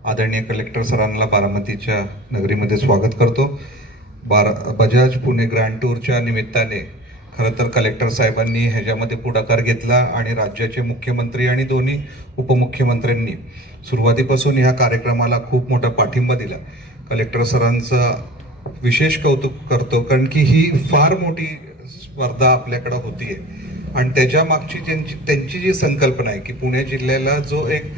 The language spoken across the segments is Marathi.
आदरणीय कलेक्टर सरांना बारामतीच्या नगरीमध्ये स्वागत करतो. बारा बजाज पुणे ग्रँड टूरच्या निमित्ताने खरं तर कलेक्टर साहेबांनी ह्याच्यामध्ये पुढाकार घेतला आणि राज्याचे मुख्यमंत्री आणि दोन्ही उपमुख्यमंत्र्यांनी सुरुवातीपासून ह्या कार्यक्रमाला खूप मोठा पाठिंबा दिला. कलेक्टर सरांचा विशेष कौतुक करतो कारण की ही फार मोठी स्पर्धा आपल्याकडं होती आहे आणि त्याच्या मागची त्यांची त्यांची जी संकल्पना आहे की पुणे जिल्ह्याला जो एक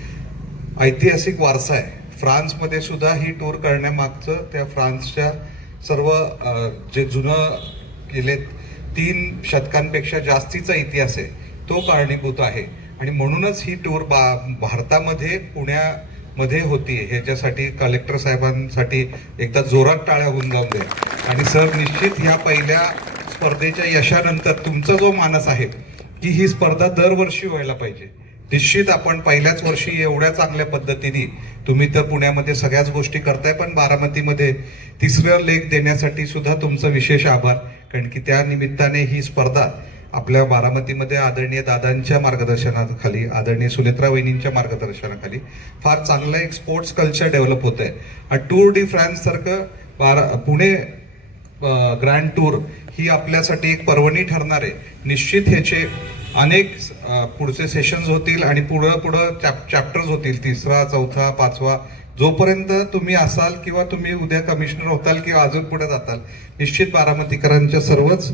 ऐतिहासिक वारसा आहे. फ्रान्समध्ये सुद्धा ही टूर करण्यामागचं त्या फ्रान्सच्या सर्व जे जुनं गेले तीन शतकांपेक्षा जास्तीचा इतिहास आहे तो कारणीभूत आहे. आणि म्हणूनच ही टूर बा भारतामध्ये पुण्यामध्ये होती. ह्याच्यासाठी कलेक्टर साहेबांसाठी एकदा जोरात टाळ्या होऊन जाऊन द्या. आणि सर निश्चित ह्या पहिल्या स्पर्धेच्या यशानंतर तुमचा जो मानस आहे की ही स्पर्धा दरवर्षी व्हायला पाहिजे. निश्चित आपण पहिल्याच वर्षी एवढ्या चांगल्या पद्धतीने तुम्ही तर पुण्यामध्ये सगळ्याच गोष्टी करताय पण बारामतीमध्ये तिसरं लेख देण्यासाठी सुद्धा तुमचं विशेष आभार. कारण की त्या निमित्ताने ही स्पर्धा आपल्या बारामतीमध्ये आदरणीय दादांच्या मार्गदर्शनाखाली आदरणीय सुनेत्रा वहिनींच्या मार्गदर्शनाखाली फार चांगलं एक स्पोर्ट्स कल्चर डेव्हलप होत आहे टूर डी फ्रान्स सारखं बारा पुणे ग्रँड टूर ही आपल्यासाठी एक पर्वणी ठरणार आहे. निश्चित ह्याचे अनेक पुढचे सेशन्स होतील आणि पुढं पुढं चॅप चॅप्टर्स होतील. तिसरा चौथा पाचवा. जोपर्यंत तुम्ही असाल किंवा तुम्ही उद्या कमिशनर होताल किंवा अजून पुढे जाताल निश्चित बारामतीकरांच्या सर्वच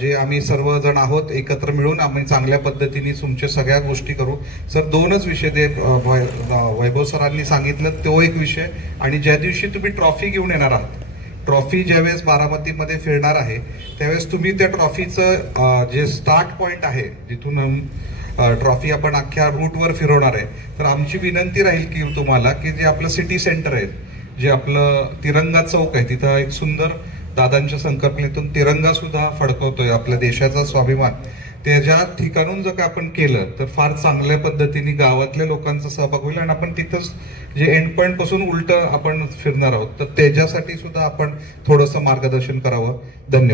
जे आम्ही सर्वजण आहोत एकत्र मिळून आम्ही चांगल्या पद्धतीने तुमच्या सगळ्या गोष्टी करू. सर दोनच विषय ते वै- वैभव सरांनी सांगितलं तो एक विषय. आणि ज्या दिवशी तुम्ही ट्रॉफी घेऊन येणार आहात ट्रॉफी ज्यावेळेस बारामतीमध्ये फिरणार आहे त्यावेळेस तुम्ही त्या ट्रॉफीचं जे स्टार्ट पॉईंट आहे जिथून ट्रॉफी आपण अख्ख्या रूटवर फिरवणार आहे तर आमची विनंती राहील की तुम्हाला की जे आपलं सिटी सेंटर आहे जे आपलं तिरंगा चौक आहे तिथं एक सुंदर दादांच्या संकल्पनेतून तिरंगा सुद्धा फडकवतोय आपल्या देशाचा स्वाभिमान. त्याच्या ठिकाणून जर का आपण केलं तर फार चांगल्या पद्धतीने गावातल्या लोकांचा सहभाग होईल आणि आपण तिथंच जे एंड पॉईंटपासून उलट आपण फिरणार आहोत. तर त्याच्यासाठी सुद्धा आपण थोडंसं मार्गदर्शन करावं. धन्यवाद.